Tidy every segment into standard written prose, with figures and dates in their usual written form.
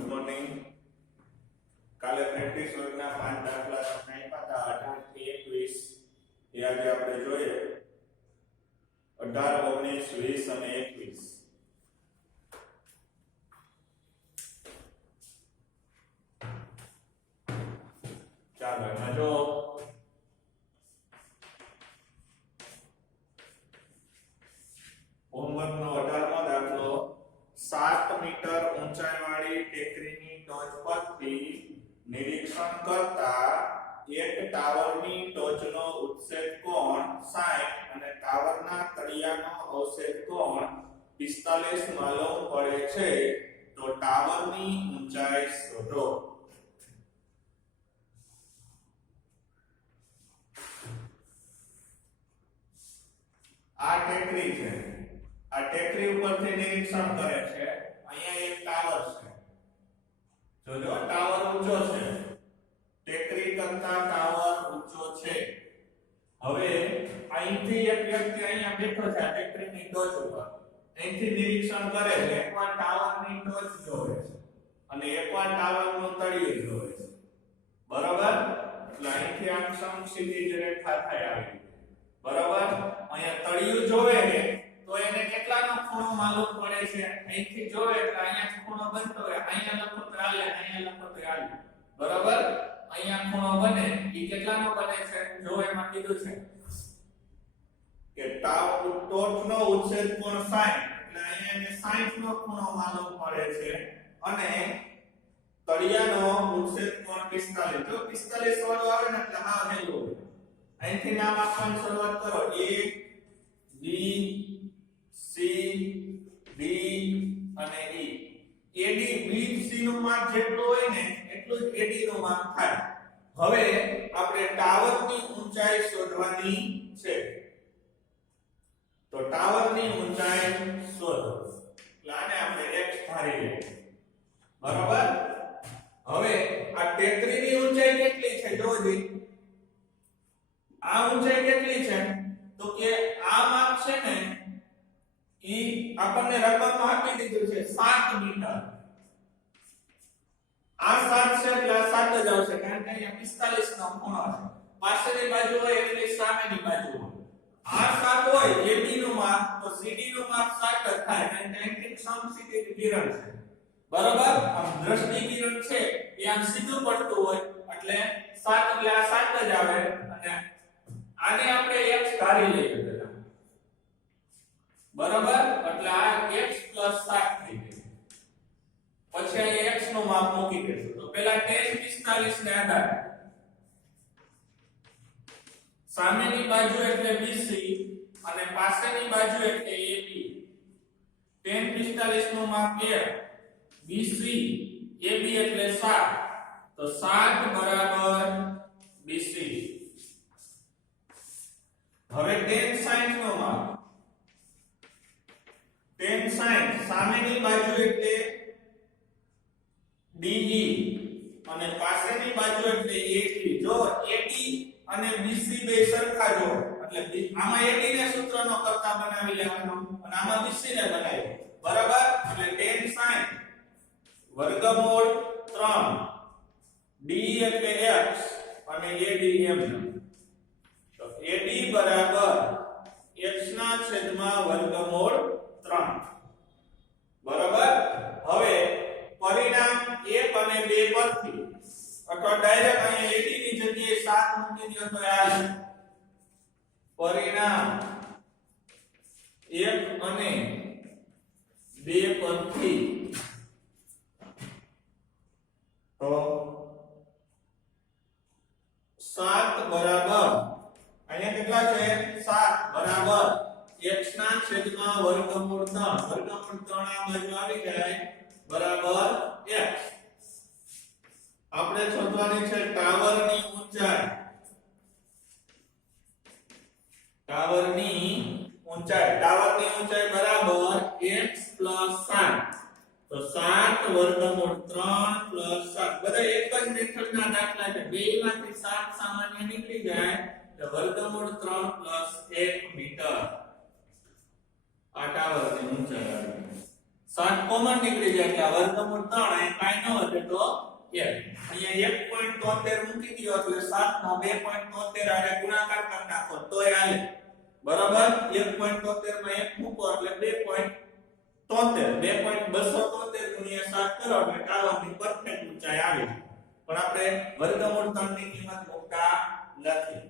Good morning. કાલે practice વર્ગના 5 દાખલા તમને આપ્યા હતા 18 થી 21. એ આજે આપણે જોઈએ 18, 19, 20 અને 21. ચાલો એમાં જો હોમવર્કનો 18મો દાખલો 7 મીટર ઊંચાઈવાળી ટેકરીની ટોચ પરથી નિરીક્ષણ કરતા એક ટાવરની ટોચનો ઉત્સેદ કોણ 60 અને ટાવરના તળિયાનો અવક્ષેપ કોણ 45 માલુમ પડે છે, તો ટાવરની ઊંચાઈ શોધો. આ ટેકરી છે. આ ટેકરી ઉપરથી નિરીક્ષણ કરે છે. અહીંયા એક ટાવર છે. જોજો ટાવર ઊંચો છે. ટેકરી કરતા ટાવર ઊંચો છે. હવે અહીંથી એક વ્યક્તિ અહીંયા બેઠો છે આ ટેકરીની ટોચ ઉપર. અહીંથી નિરીક્ષણ કરે છે. એકવાર ટાવરની ટોચ જોવે છે અને એકવાર ટાવરનું તળિયું જોવે છે. બરાબર? એટલે અહીંથી આમ સમસીધી રેખા થાય આવી. બરાબર? અહીંયા તળિયું જોવે ને તો એને કેટલાનો ખૂણો માલુમ પડે છે. અહીંથી જોવે એટલે અહીંયા ખૂણો બનતો હોય. અહીંયા લખો તો હાલે, અહીંયા લખો તો હાલે. બરાબર? અહીંયા ખૂણો બને ઈ કેટલાનો બને છે? જો એમાં કીધું છે કે ટોચનો ઉચ્છેદ કોણ 60, એટલે અહીંયા એને 60 નો ખૂણો માલુમ પડે છે અને તળિયાનો ઉચ્છેદ કોણ 45. જો 45 વાળો આવે ને એટલે હા હેલું હોય. અહીંથી નામ આપવાની શરૂઆત કરો. A B C D અને E. AD BC નું માપ જેટલું હોય ને એટલું જ AD નું માપ થાય. હવે આપણે ટાવરની ઊંચાઈ શોધવાની છે. તો ટાવરની ઊંચાઈ શોધો. એટલે આને આપણે x ધારી લઈએ. બરાબર? હવે આ ટેકરીની ઊંચાઈ કેટલી છે જોજો. આ ઊંચાઈ કેટલી છે? તો કે આ માપ છે ને ઈ આપણને રકમમાં આપી દીધું છે 7 મીટર. આ 7 છે એટલે આ 7 જ આવશે કારણ કે અહીંયા 45 નો ખૂણો છે. પાછળની બાજુ હોય એટલે સામેની બાજુ હોય. આ 7 હોય AB નું માપ તો CD નું માપ 7 જ થાય કારણ કે અહીંથી સમસીધી કિરણ છે. બરાબર? આમ દ્રષ્ટિ કિરણ છે એ આમ સીધું પડતું હોય એટલે 7 એટલે આ 7 જ આવે અને આને આપણે x ધારી લઈએ પહેલા. બરાબર? એટલે આ x 7 થઈ ગયું. પછી અહીં x નું માપ મૂકી દેશું. તો પહેલા tan 45 ને આધાર સામેની બાજુ એટલે BC અને પાછળની બાજુ એટલે AB. tan 45 નું માપ 1, BC AB એટલે 7. તો 7 બરાબર BC. હવે tan 60 નો માપ. tan 60 સામેની બાજુ એટલે DE અને પાછળની બાજુ એટલે AD. જો AD અને BC બે સરખા જો એટલે આમાં AD ને સૂત્રનો કરતા બનાવી લેવાનો અને આમાં BC ને બનાવી. બરાબર? એટલે tan 60 વર્ગમૂળ 3 DE એટલે x અને AD એમ. તો AD બરાબર x ના છેદમાં વર્ગમૂળ 3. બરાબર? હવે પરિણામ 1 અને 2 પરથી અથવા ડાયરેક્ટ અહીંયા AD ની જગ્યાએ 7 મૂકી દો તો આ પરિણામ 1 અને 2 પરથી તો 7 બરાબર અહીંયા કેટલા છે? 7 બરાબર x ના છેદમાં વર્ગમૂળ 3. વર્ગમૂળ 3 આ બાજુ આવી જાય બરાબર x. આપણે શોધવાની છે ટાવરની ઊંચાઈ. ટાવરની ઊંચાઈ બરાબર x 7. તો 7 વર્ગમૂળ 3 7 બધા એક જ મેથડના દાખલા છે. બેમાંથી 7 સામાન્ય નીકળી જાય તો વર્ગમૂળ 3 1 મીટર. આ ટાવરની ઊંચાઈ આવી. 7 કોમન નીકળી જાય એટલે વર્ગમૂળ 3 અહીં કાઈ ન વધે તો 1 અહીંયા 1.73 મૂકી દયો એટલે 7 નો 2.73 આને ગુણાકાર કરી નાખો તોય હાલે બરાબર 1.73 માં 1 મૂકો એટલે 2.73 2.273 ગુણ્યા 7 કરો એટલે ટાવરની પરફેક્ટ ઊંચાઈ આવી પણ આપણે વર્ગમૂળ 3 ની કિંમત મૂકતા નથી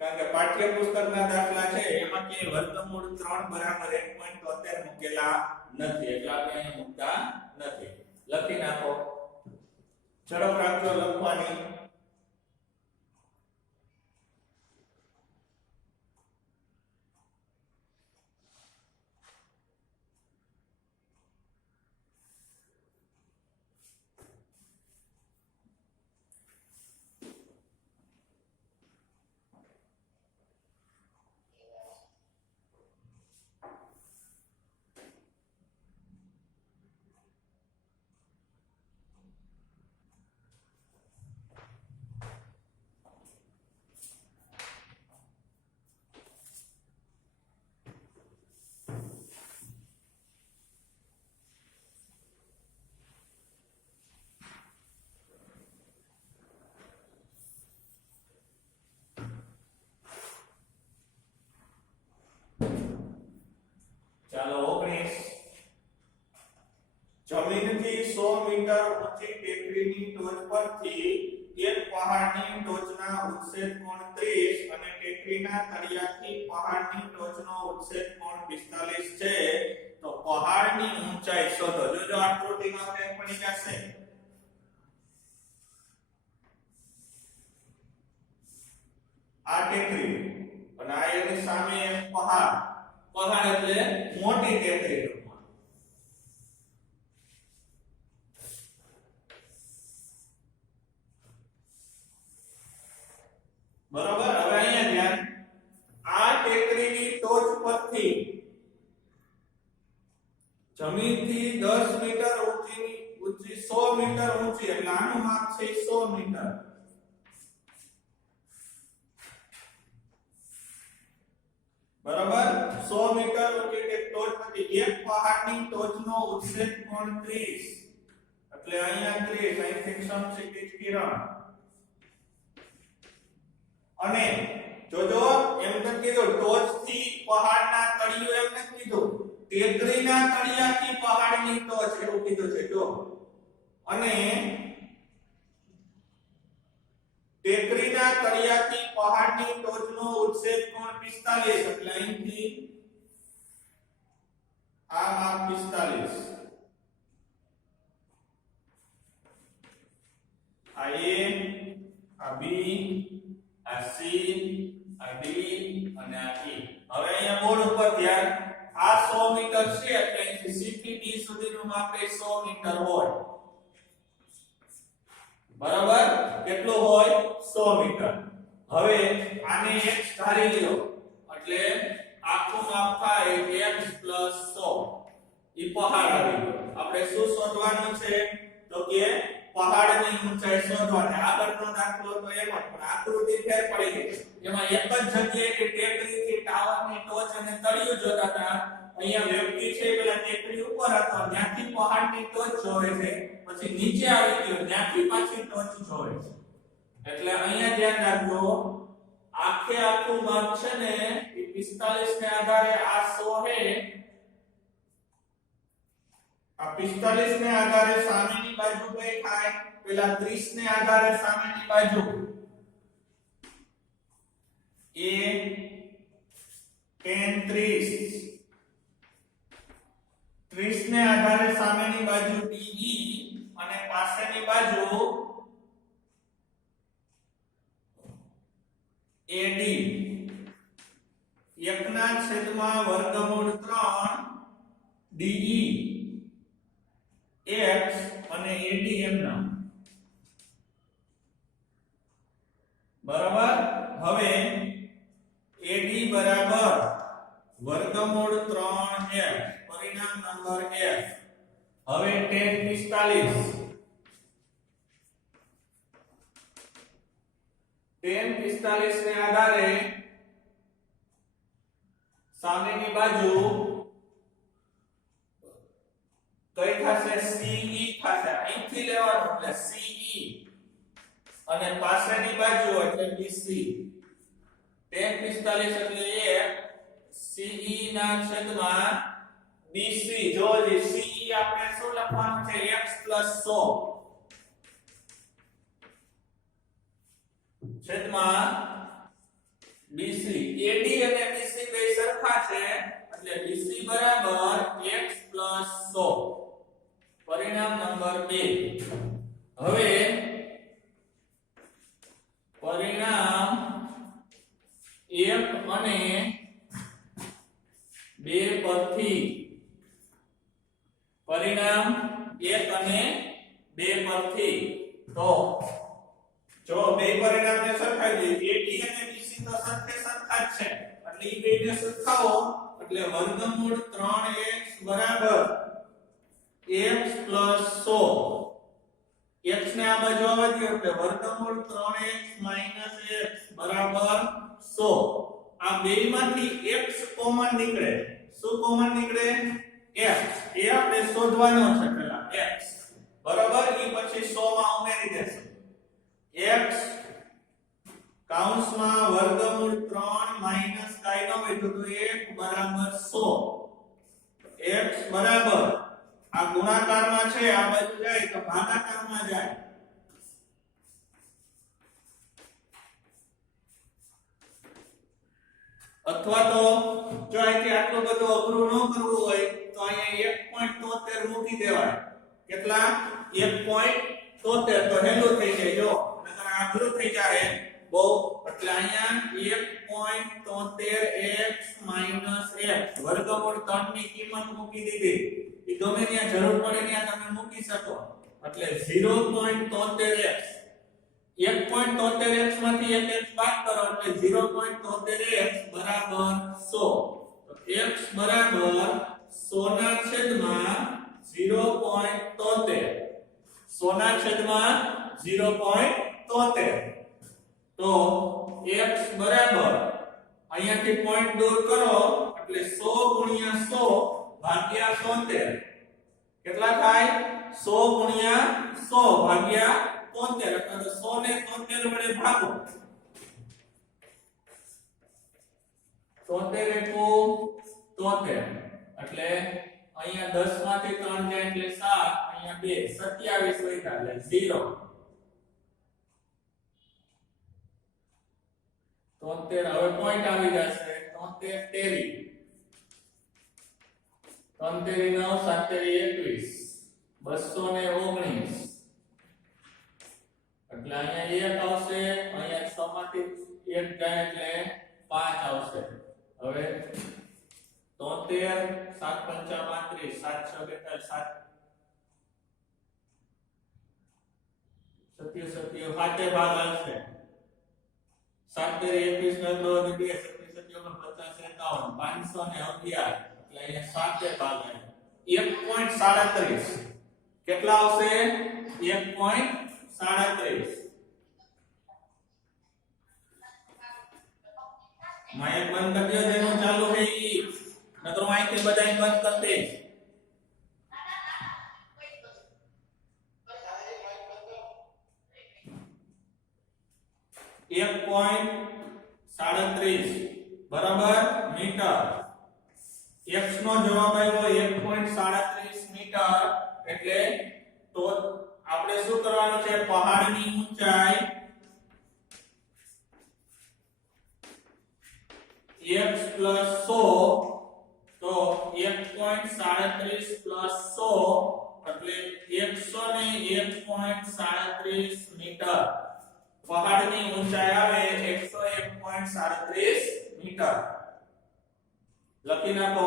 કારણ કે પાઠ્યપુસ્તકના દાખલા છે એમાં કે વર્ગમૂળ 3 બરાબર 1.73 મૂકેલા નથી એટલે આપણે અહીંયા મૂકતા નથી લખી નાખો ઝડપ રાખજો લખવાની ચાલો 19 જમીનથી 100 મીટર ઊંચી ટેકરીની ટોચ પરથી એક પહાડની ટોચના ઉચ્છેદ કોણ 30 અને ટેકરીના તળિયાથી પહાડની ટોચનો ઉચ્છેદ કોણ 45 છે તો પહાડની ઊંચાઈ શોધો જોજો આકૃતિમાં કંઈક પડી જશે આ ટેકરી અને આ એની સામે એક પહાડ પહાડ એટલે મોટી ટેકરી બરોબર હવે અહીંયા ધ્યાન આ ટેકરીની ટોચ પરથી જમીનથી 10 મીટર ઊંચી 100 મીટર ઊંચી એટલે આનું માપ છે 100 મીટર બરાબર 100 મીટર ઊંચી ટોચ પરથી એક પહાડની ટોચનો ઉચ્છેદ કોણ 30 એટલે અહીંયા 30 અહીંથી સમક્ષિતિજ કિરણ અને જોજો એમ નથી કીધું ટોચથી પહાડના તળિયું એમ નથી કીધું ટેકરીના તળિયાથી પહાડની ટોચ એવું કીધું છે જો અને ટેકરીના તળિયાથી પહાડની ટોચનો ઉચ્છેદ કોણ 45 એટલે અહીંથી આ માપ 45 આ A આ B આ C આ D અને આ E હવે અહીંયા બોર્ડ ઉપર ધ્યાન આ 100 મીટર છે એટલે અહીંથી C થી D સુધીનું માપ 100 મીટર હોય બરાબર કેટલું હોય 100 મીટર હવે આને x ધારી લ્યો એટલે આખું માપ થાય x 100 ઈ પહાડ આવી ગયો આપણે શું શોધવાનું છે તો કે પહાડની ઊંચાઈ શોધવાની આગળનો દાખલો તો એમ જ પણ આકૃતિ ફેર પડી ગઈ એમાં એક જ જગ્યાએ કે ટેકરીથી ટાવરની ટોચ અને તળિયું જોતા હતા અહીંયા વ્યક્તિ છે પેલા ટેકરી ઉપર હતો ત્યાંથી પહાડની ટોચ જોવે છે પછી નીચે આવી ગયો ત્યાંથી પાછી ટોચ જોવે છે એટલે અહીંયા ધ્યાન રાખજો આખે આખું માપ છે ને એ 45 ને આધારે આ 100 હે આ 45 ને આધારે સામેની બાજુ કઈ થાય પેલા 30 ને આધારે સામેની બાજુ A tan 30 30 ને આધારે સામેની બાજુ DE અને પાછળની બાજુ AD એકના છેદમાં વર્ગમૂળ 3 DE x અને AD એમના બરાબર હવે AD બરાબર વર્ગમૂળ 3f પરિણામ નંબર f હવે tan 45 ને આધારે સામેની બાજુ કઈ થશે CE થશે અહીંથી લેવાનું એટલે CE અને પાછળની બાજુ એટલે BC tan 45 એટલે એ CE ના છેદમાં BC જો જે CE આપણે શું લખવાનું છે x 100 છેદમાં BC AD અને BC બે સરખા છે એટલે BC બરાબર x 100 પરિણામ નંબર 2 હવે પરિણામ 1 અને 2 પરથી પરિણામ 1 અને 2 પરથી તો જો બે પરિણામને સરખાવી દઈએ AD અને BC તો સરખા જ છે એટલે ઈ બેને સરખાવો એટલે વર્ગમૂળ 3x બરાબર x 100 x ને આ બાજુ આવવા દો એટલે વર્ગમૂળ 3x x બરાબર 100 આ બેયમાંથી x કોમન નીકળે શું કોમન નીકળે x એ આપણે શોધવાનો છે પહેલા x બરાબર ઈ પછી 100 માં ઉમેરી દેશું x કૌંસમાં વર્ગમૂળ 3 માઈનસ કાઈ નો બેઠું તો 1 બરાબર 100 x બરાબર આ ગુણાકારમાં છે આ બાજુ જાય તો ભાગાકારમાં જાય અથવા તો જો અહીંથી આટલું બધું અઘરું ન કરવું હોય તો અહીંયા 1.73 મૂકી દેવાય કેટલા 1.73 તો હેલું થઈ જાય જો નકર આઘરું થઈ જાય બહુ એટલે અહીંયા 1.73x x વર્ગમૂળ 3 ની કિંમત મૂકી દીધી ઈ ગમે ત્યાં જરૂર પડે ત્યાં તમે મૂકી શકો એટલે 0.73x 1.73x માંથી એક x બાદ કરો એટલે 0.73x બરાબર 100 તો x બરાબર 100 ના છેદમાં 0.73 100 ના છેદમાં 0.73 તો x બરાબર અહીંયાથી પોઈન્ટ દૂર કરો એટલે 100 ગુણ્યા 100 ભાગ્યા 73 કેટલા થાય 100 ગુણ્યા 100 ભાગ્યા 73 એટલે 100 ને 73 વડે ભાગો 73 એકુ 73 એટલે અહીંયા 10 માંથી 3 જાય એટલે 7 અહીંયા 2 27 વધ્યા એટલે 0 73 હવે પોઈન્ટ આવી જશે 73 તેરી 3 તેરી 9 7 તેરી 21 219 એટલે અહીંયા 1 આવશે અહીંયા 6 માંથી 1 જાય એટલે 5 આવશે હવે 73 7 5 35 7 6 7 સત્ય હાથે ભાગ આવશે 7 તેરી 21 નો 2 સત્ય 50 511 એટલે અહીંયા 7 ભાગ આવે 1.37 કેટલા આવશે 1.37 માયક બંધ કરી દો જેનો ચાલુ છે ઈ નકર અહીંથી બધાય બંધ કરી દે 1.37 બરાબર મીટર x નો જવાબ આવ્યો 1.37 મીટર એટલે તો આપણે શું કરવાનું છે પહાડની ઊંચાઈ x 100 તો 1.37 100 એટલે 100 ને 1.37 મીટર પહાડની ઊંચાઈ આવે 101.37 મીટર લખી નાખો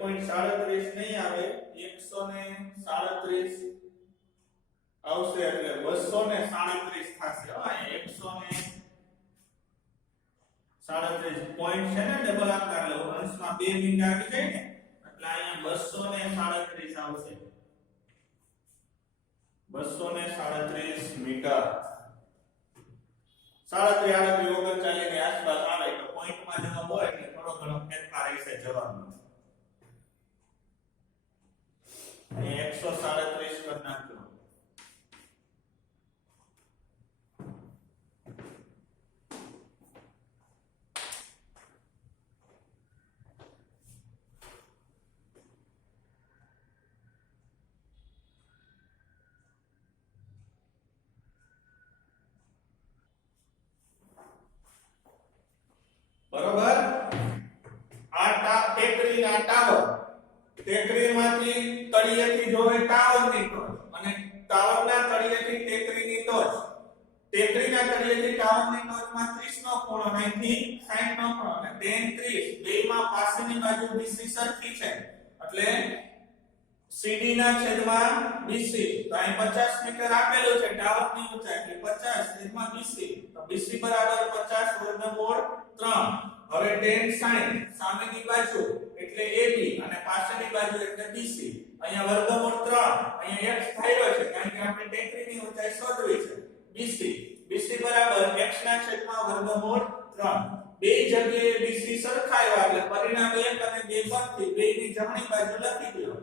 1.37 નહીં આવે 137 આવશે એટલે 237 થશે. અહીંયા 137 પોઈન્ટ છે ને ડબલ આકાર એટલે અંશમાં 2 બિંદુ આવી જાય ને એટલે અહીંયા 237 આવશે. 237 મીટર. 37 39 ની આસપાસ આવે તો પોઈન્ટમાં જવાબ હોય એટલે થોડો ઘણો ફેરફાર હશે જવાબમાં. અહીંયા 137 કરી નાખજો. બરોબર. આ ટેકરીના ટાવર, ટેકરીમાંથી તળિયેથી જોવે ટાવરની ટોચ અને ટાવરના તળિયેથી ટેકરીની ટોચ. ટેકરીના તળિયેથી ટાવરની ટોચમાં 30 નો ખૂણો અને અહીંથી 60 નો ખૂણો અને tan 30 બેયમાં પાસેની બાજુ BC સરખી છે એટલે CD ના છેદમાં BC. તો અહીં 50 મીટર આપેલું છે ટાવરની ઊંચાઈ એટલે 50 છેદમાં BC. તો BC બરાબર 50 વર્ગમૂળ 3. હવે tan 60 સામેની બાજુ એટલે AB અને પાછળની બાજુ એટલે BC. અહીંયા વર્ગમૂળ 3 અહીંયા x ધાર્યો છે કારણ કે આપણે ટેકરીની ઊંચાઈ શોધવી છે. BC બરાબર x ના છેદમાં વર્ગમૂળ 3. બે જગ્યાએ BC સરખાવ્યા એટલે પરિણામ 1 અને 2 પરથી બેયની જમણી બાજુ લખી દો.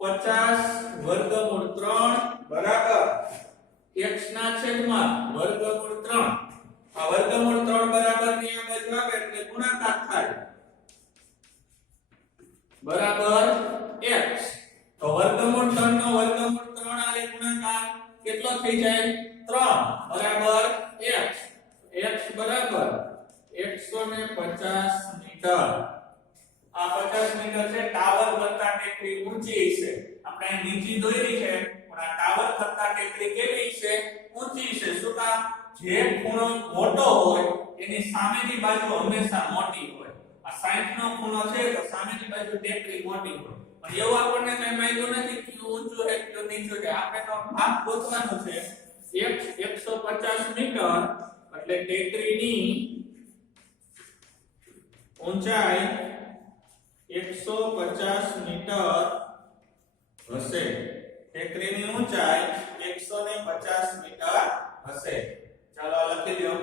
50 વર્ગમૂળ 3 બરાબર x ના છેદમાં વર્ગમૂળ 3. આ વર્ગમૂળ 3 બરાબર ની આ બાજુ આવે એટલે ગુણાકાર થાય બરાબર x. તો વર્ગમૂળ 3 નો વર્ગમૂળ 3 આલે ગુણાકાર કેટલો થઈ જાય 3 બરાબર x. x બરાબર 150 મીટર. આ 50 મીટર છે. ટાવર કરતા ટેકરી ઊંચી છે. આપણે અહીં નીચી દોરી છે પણ આ ટાવર કરતા ટેકરી કેવી છે ઊંચી છે. શું કામ? જે ખૂણો મોટો હોય એની સામેની બાજુ હંમેશા મોટી હોય. આ 60 નો ખૂણો છે તો સામેની બાજુ ટેકરી મોટી હોય. પણ એવું આપણને કઈ માહિતી નથી કે ઊંચું છે કે નીચું છે. આપણે તો માપ ગોતવાનું છે. x 150 મીટર એટલે ટેકરીની ઊંચાઈ 150 મીટર હશે. ટેકરીની ઊંચાઈ 150 મીટર હશે. ચાલો લખી લ્યો.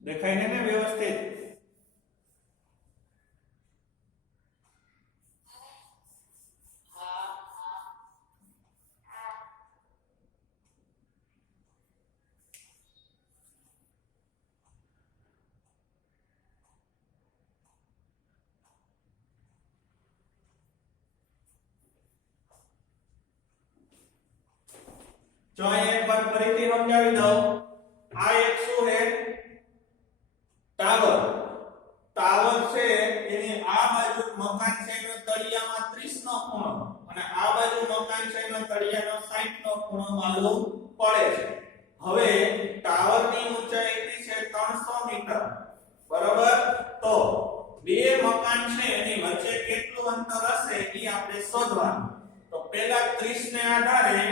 દેખાય ને વ્યવસ્થિત? જો અહીં એક વાત ફરીથી સમજાવી દઉં. આ એક શું છે ટાવર. ટાવર છે એની આ બાજુ મકાન છે એનો તળિયામાં 30 નો ખૂણો અને આ બાજુ મકાન છે એનો તળિયાનો 60 નો ખૂણો માલુમ પડે છે. હવે ટાવરની ઊંચાઈ એટલી છે 300 મીટર બરાબર. તો બે મકાન છે એની વચ્ચે કેટલું અંતર હશે એ આપણે શોધવાનું. તો પહેલા 30 ને આધારે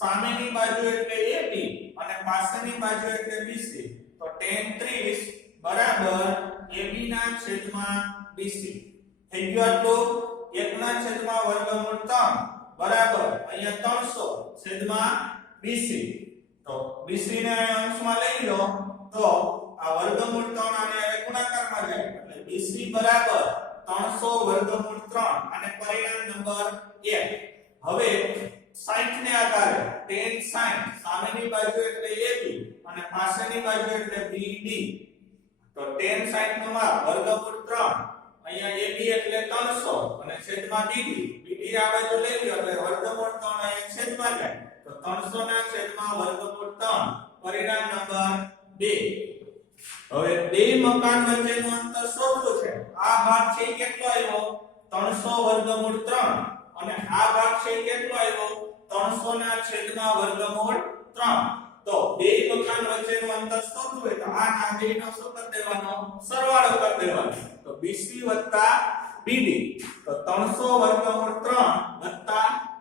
સામેની બાજુ એટલે AB અને પાછળની બાજુ એટલે BC. તો tan 30 બરાબર AB ના છેદમાં BC. થઈ ગયું આટલું. 1 ના છેદમાં વર્ગમૂળ 3 બરાબર અહીંયા 300 છેદમાં BC. તો BC ને અંશમાં લઈ લો તો આ વર્ગમૂળ 3 આને ગુણાકારમાં જાય એટલે BC બરાબર 300 વર્ગમૂળ 3 અને પરિણામ નંબર 1. હવે 60 ને આધારે tan 60 સામેની બાજુ એટલે AB અને પાછળની બાજુ એટલે BD. તો tan 60 નો માપ વર્ગમૂળ 3 અહીંયા AB એટલે 300 અને છેદમાં BD. BD આ બાજુ લઈ લો એટલે વર્ગમૂળ 3 અહીંયા છેદમાં જાય તો 300 ના છેદમાં વર્ગમૂળ 3 પરિણામ નંબર 2. હવે બે મકાન વચ્ચેનું અંતર શોધવું છે. આ ભાગ છે એ કેટલો આવ્યો 300 વર્ગમૂળ 3 અને આ ભાગ છે એ કેટલો આવ્યો 300 ના છેદમાં વર્ગમૂળ 3. તો બે મકાન વચ્ચેનું અંતર શોધવું હોય તો આ બેનો શું કરી દેવાનો સરવાળો કરી દેવાનો. તો BC વત્તા BD તો 300 વર્ગમૂળ 3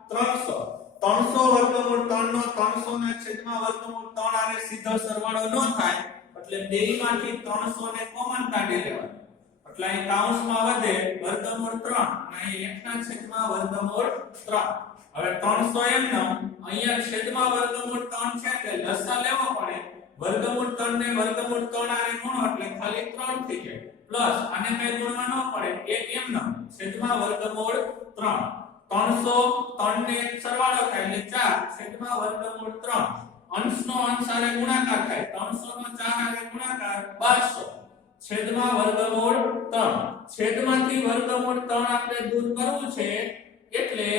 300 વર્ગમૂળ 3 નો 300 ના છેદમાં વર્ગમૂળ 3 આને સીધો સરવાળો ન થાય એટલે બેયમાંથી 300 ને કોમન કાઢી લેવાનો. એટલે અહીં કૌંસમાં વધે વર્ગમૂળ 3 અને અહીં 1 ના છેદમાં વર્ગમૂળ 3. હવે 300 એમનો અહીંયા છેદમાં વર્ગમૂળ 3 છે એટલે લસા લેવો પડે. વર્ગમૂળ 3 ને વર્ગમૂળ 3 આને ગુણો એટલે ખાલી 3 થઈ જાય. પ્લસ આને કઈ ગુણવા ન પડે 1 એમનો છેદમાં વર્ગમૂળ 3. 300 3 ને સરવાળો થાય એટલે 4 છેદમાં વર્ગમૂળ 3. અંશનો અંશ આને ગુણાકાર થાય 300 નો 4 આને ગુણાકાર 1200 છેદમાં વર્ગમૂળ 3. છેદમાંથી વર્ગમૂળ 3 આપણે દૂર કરવું છે એટલે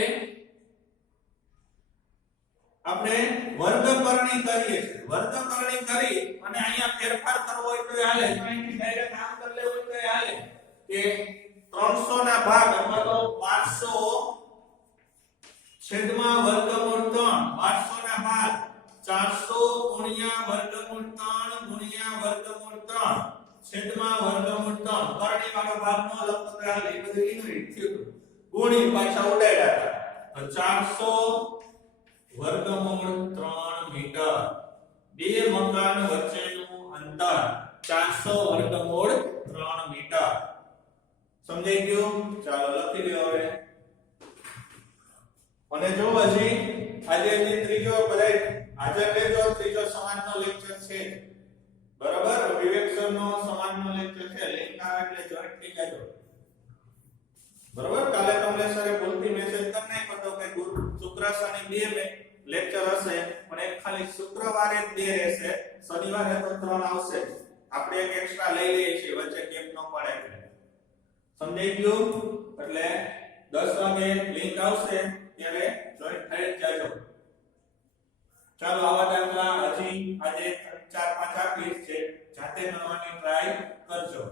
આપણે વર્ગકરણી કરીએ છીએ. વર્ગકરણી કરી અને અહીંયા ફેરફાર કરવો હોય તો હાલે. અહીંથી ડાયરેક્ટ આમ કરી લેવું હોય તો હાલે કે 300 ના ભાગ અથવા તો 1200 છેદમાં વર્ગમૂળ 3 1200 ના ભાગ 400 ગુણ્યા વર્ગમૂળ 3 ગુણ્યા વર્ગમૂળ 3 છેદમાં વર્ગમૂળ 3. કરણી વાળો ભાગ નો લખો તો હાલે. એ બધું ઇન્વેન્ટ થયું ગુણી પાછા ઉડાડ્યા હતા. તો 400 વર્ગમૂળ 3 મીટર. બે મકાન વચ્ચેનું અંતર 400 વર્ગમૂળ 3 મીટર. સમજાઈ ગયું? ચાલો લખી દો હવે. અને જો હજી આજે ત્રીજો બધાય હાજર લેજો. ત્રીજો સમાનનો લેક્ચર છે બરાબર. વિવેક સરનો સમાનનો લેક્ચર છે. લિંક આવે એટલે જોઈન થઈ જાજો બરાબર. કાલે તમને સરે ભૂલથી મેસેજ કરી નાખ્યો તો કે શુક્ર શનિ બે લેક્ચર હશે પણ એક ખાલી શુક્રવારે જ બે રહેશે. શનિવારે તો 3 આવશે. આપણે એક એક્સ્ટ્રા લઈ લઈએ છીએ વચ્ચે ગેપ ન પડે એટલે. સમજાઈ ગયું? એટલે 10 વાગે લિંક આવશે ત્યારે જોઈન થઈ જાજો. ચાલો આવા દાખલા હજી આજે 4-5 આપીશ છે. જાતે ગણવાની ટ્રાય કરજો.